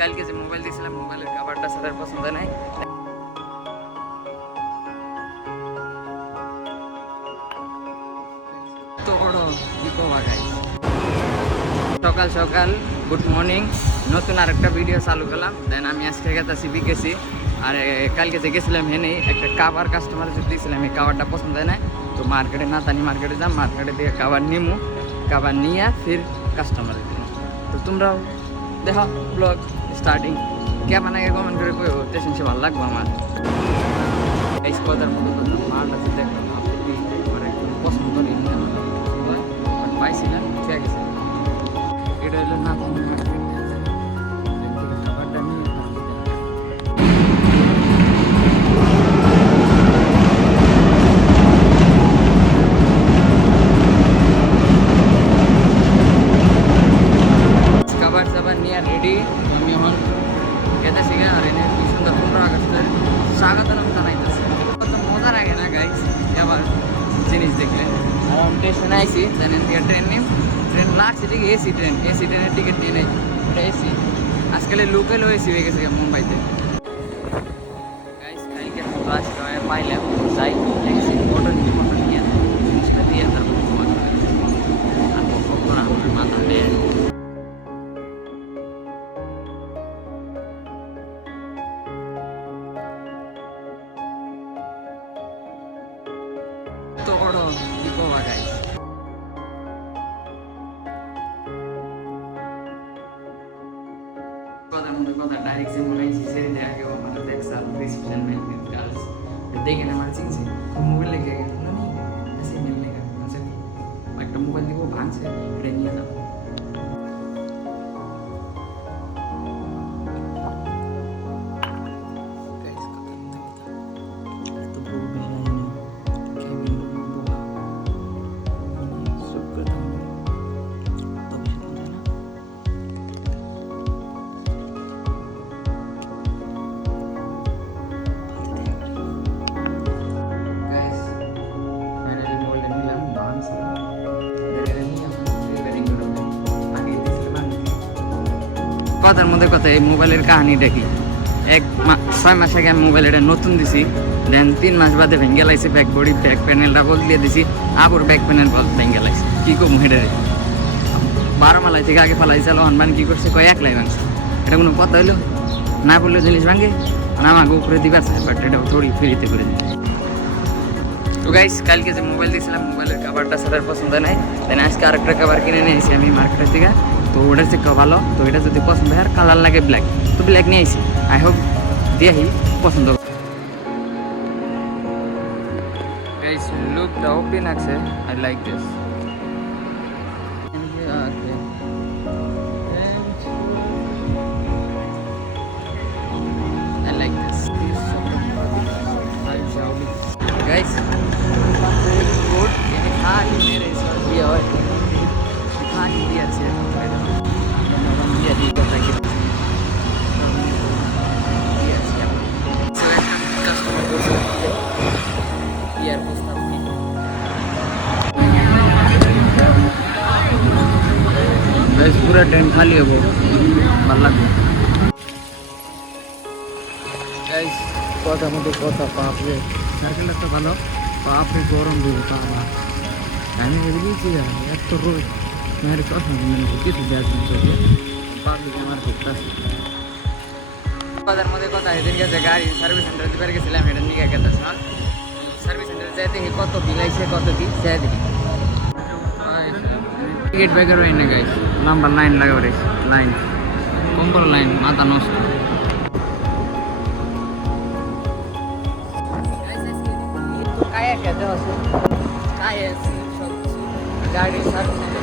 কালকে যে মোবাইল দিয়েছিলাম মোবাইলের কাভারটা স্যারের পছন্দ নাই। তো বড় বিপবা গাই সকাল সকাল গুড মর্নিং, নতুন আরেকটা ভিডিও চালু করলাম। দেন আমি আজকে গেছি বিকেছি, আর কালকে যে গেছিলাম হেনে একটা কাভার কাস্টমার যে দিয়েছিলাম, এই কাভারটা পছন্দ হয় না। তো মার্কেটে নাতানি মার্কেটে যাম, মার্কেটে দিয়ে কাভার নিমু, কাভার নিয়ে ফির কাস্টমারে দিন। তো তোমরাও দেখো ব্লগ স্টার্টিং কেমন আগে কমেন্ট করে কই টেনশন সে ভালো লাগবো আমার এই কথার মতো কথা মালটা যে দেখো একদম পছন্দ করি পাইছি না, ঠিক আছে। এটা হলো নাতানি মার্কেট, কাভারটা নিয়ে রেডি। আমি এখন গেতেছি গা, আর এনে কি সুন্দর 15 আগস্টের স্বাগত জানাইতেছি। কত মজা লাগে না গাইস আবার জিনিস দেখলে। আর আমি স্টেশনে আইসি, জানেন থেকে ট্রেন নিম, ট্রেন লাগছে ঠিক এসি ট্রেন, এসি ট্রেনের টিকিট নিয়ে নেই, ওটা এসি। আজকাল লোকালও এসি হয়ে গেছে মুম্বাইতে গাইস। কালকে ক্লাস পাইলাম যাই দেখছি ফটো নিয়ে জিনিসটা দিয়ে তারপর আর কখন আমার মাথা নেই। তো বড় বিপবা গাইস কথার মধ্যে কথা ডাইরেক্ট যে মনে হয়েছে সেরে দেওয়া কেউ আমার দেখছে আর রিসেপশন ম্যাগনেট গার্লস দেখে না আমার চিনছে মোবাইল লেগে গেছে না এসে মেল লেগে গেছে একটা মোবাইল দিব ভাঙছে এটা নিয়ে যাবো। কথার মধ্যে কথা এই মোবাইলের কাহিনীটা কি, 6 মাস আগে আমি মোবাইল এটা নতুন দিছি, দেন 3 মাস বাদে ভেঙে লাইছে ব্যাক বডি, ব্যাক প্যানেলটা বদলিয়ে দিছি, আবার ব্যাক প্যানেল ভেঙে লাইছে। কী করবো হেঁটে 12 মালাই থেকে আগে ফালাই চালো হনবান কী করছে কয় 1 লাই ভাঙছে। এটা কোনো কথা হইলো না, বললে জিনিস ভাঙে না আমাকে উপরে দিবার চাই, বাট এটা থোড়ি ফ্রিতে করে দিই। তো গাইস কালকে যে মোবাইল দিয়েছিলাম মোবাইলের কাভারটা স্যারের পছন্দ নাই, দেন আজকে আরেকটা কাভার কিনে নিয়েছি আমি মার্কেটের থেকে। তো ওটার থেকে ভালো, তো এটা যদি পছন্দ হয় আর কালার লাগে ব্ল্যাক, তো ব্ল্যাক নিয়ে আইসি। আই হোপ দিয়াহি পছন্দ। গাইস লুকটা ওপেন আছে, I like this. I like this. Guys, good. ये खाली मेरे साथ भी और खाली भी अच्छे हैं। हम ये भी करते हैं। ये अच्छे हैं। कस्टमर को ये पोस्ट करते हैं। Guys पूरा ट्रेन खाली है वो, मतलब। Guys কথা মতো কথা পাপরে সার্কেলটা তো ভালো, পাপরে গরম দেবো বাবা। আমি ভেবেছি এত রোদ মেয়ের কথা কিছু দেখবেন চলে পাবলিক আমার খুবটা কথার মধ্যে কথা। এদিন গেছে গাড়ি সার্ভিস সেন্টারে দিবার গেছিলাম, এটা নিয়ে গেছে না সার্ভিস সেন্টারে যাই দেখি কত বিল আইছে কত কি চাই দেখি। টিকিট বেকার হয় না গাইস, লম্বা লাইন লাগাবে রে, লাইন কম্বল লাইন, মাথা নষ্ট। काय आहे गाडी सर्विस